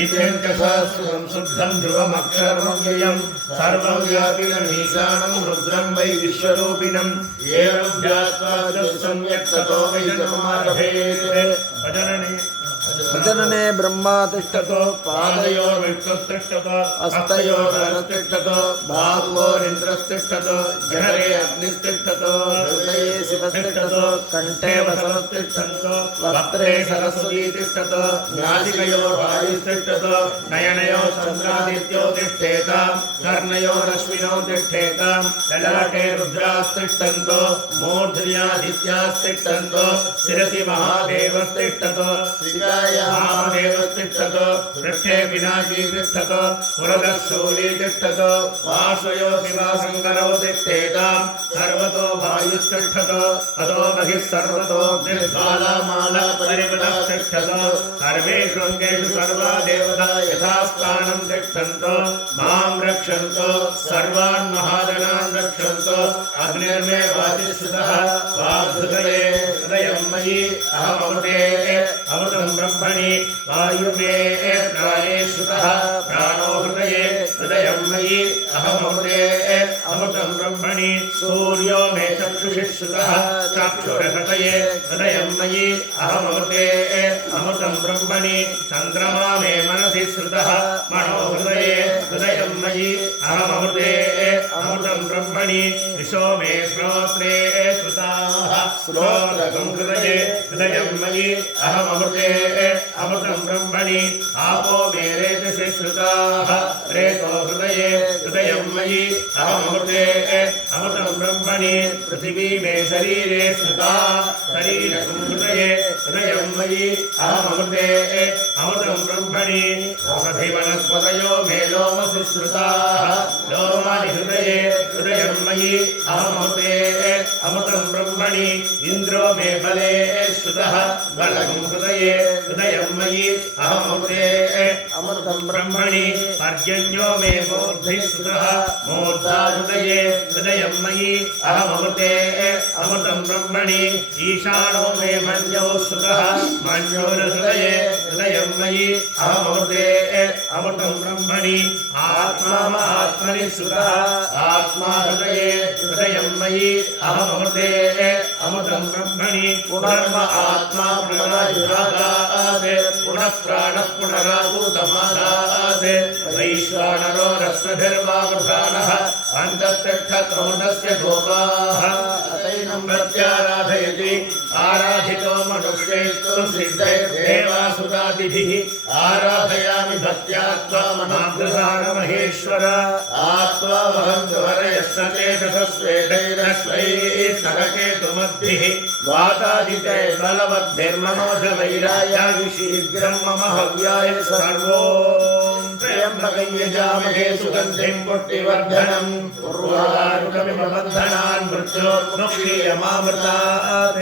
नित्यं च सहस्रं शुद्धं ध्रुवमक्षरमव्ययं सर्वं व्यापिनमीशानं रुद्रं वै विश्वरूपिणं एवं ध्यात्वा सम्यक् ततो वै जपमारभेत् भजनने ब्रह्मा तिष्ठतो पादयोर्विष्णुस्तिष्ठतो हस्तयोर्वरस्तिष्ठतो बाहुवोरिन्द्रस्तिष्ठतो जठरे अग्निस्तिष्ठतो हृदये शिवस्तिष्ठतो कण्ठे वसवस्तिष्ठतो वक्त्रे सरस्वती तिष्ठतो नासिकयोर्वायुस्तिष्ठतो नयनयोः चन्द्रादित्यो तिष्ठेतां कर्णयोरश्विनो तिष्ठेतां ललाटे रुद्रास्तिष्ठन्तो मूर्ध्न्यादित्यास्तिष्ठन्तो शिरसि महादेवस्तिष्ठतो महादेवस्तिष्ठतो पृष्ठे पिनाकी तिष्ठतो पुरतः शूली तिष्ठतो पार्श्वयो शिवाशङ्करौ तिष्ठेतां सर्वतो वायुस्तिष्ठतो अतो बहिः सर्वतो ज्वालामाला परिमलः तिष्ठतो सर्वेषु अङ्गेषु सर्वा देवता यथास्थानं तिष्ठन्तो मां रक्षन्तो सर्वान् महाजनान् रक्षन्तो अग्निर्मे वातिश्रुतः वाग्हृदये हृदयं मयि अहममृते अमृतं ब्रह्मणि वायुमे प्राणे श्रुतः प्राणो हृदये हृदयं मयि अहममृते अमृतं ब्रह्मणि सूर्यो मे चक्षुषि श्रुतः चक्षुर्हृदये हृदयं मयि अहममृते अमृतं ब्रह्मणि चन्द्रमा मे मनसि श्रुतः मनो हृदये हृदयं मयि अहममृते अमृतं ब्रह्मणि दिशो मे श्रोत्रे श्रुताः श्रोत्रकं हृदये हृदयं मयि अहममृते अमृतं ब्रह्मणि आपो मे रेतसि श्रुताः रेतो हृदये हृदयं मयि अहममृते अमृतं ब्रह्मणि पृथिवी मे शरीरे श्रुता शरीरकं हृदये हृदयं मयि अहममृते अमृतं ब्रह्मणि औषधिवनस्पतयो मे लोमसि श्रुताः लोमानि हृदये हृदयं मयि अहममृते अमृतं ब्रह्मणि इन्द्रो मे बले श्रुतः बलकं हृदये हृदयं मयि अहममृते अमृतं ब्रह्मणि पर्जन्यो मे मूर्ध्नि श्रुतः मूर्धा हृदये हृदयं मयि अहममृते अमृतं ब्रह्मणि ईशानो मे मन्यो श्रुतः मन्योर्हृदये हृदयं मयि अहममृते अमृतं ब्रह्मणि आत्मा आत्मनि श्रुतः आत्मा हृदये हृदयं मयि अहममृते अमृतं ब्रह्मणि पुनर्म आत्मा पुनरायुरागात् पुनः प्राणः पुनराभूतमादात् वैश्वानरो रश्मिभिर्वावृधानः अन्तस्तिष्ठत्रमुदस्य गोपाः अतैनं प्रत्याराधयति आराधितो मनुष्यैस्तु सिद्धैर्देवासुरादिभिः आराधयामि भक्त्या त्वामनाग्रहाण महेश्वर आत्वा वहन्तु हरयश्च चेतसस्वेदैरश्वैः सरकेतुमद्भिः वातादिते बलवद्भिर्मनोजवैरायागि शीघ्रं मम हव्याय सर्वो त्र्यम्बकं यजामहे सुगन्धिं पुष्टिवर्धनं उर्वारुकमिव बन्धनान् मृत्योर्मुक्षीयमामृतात्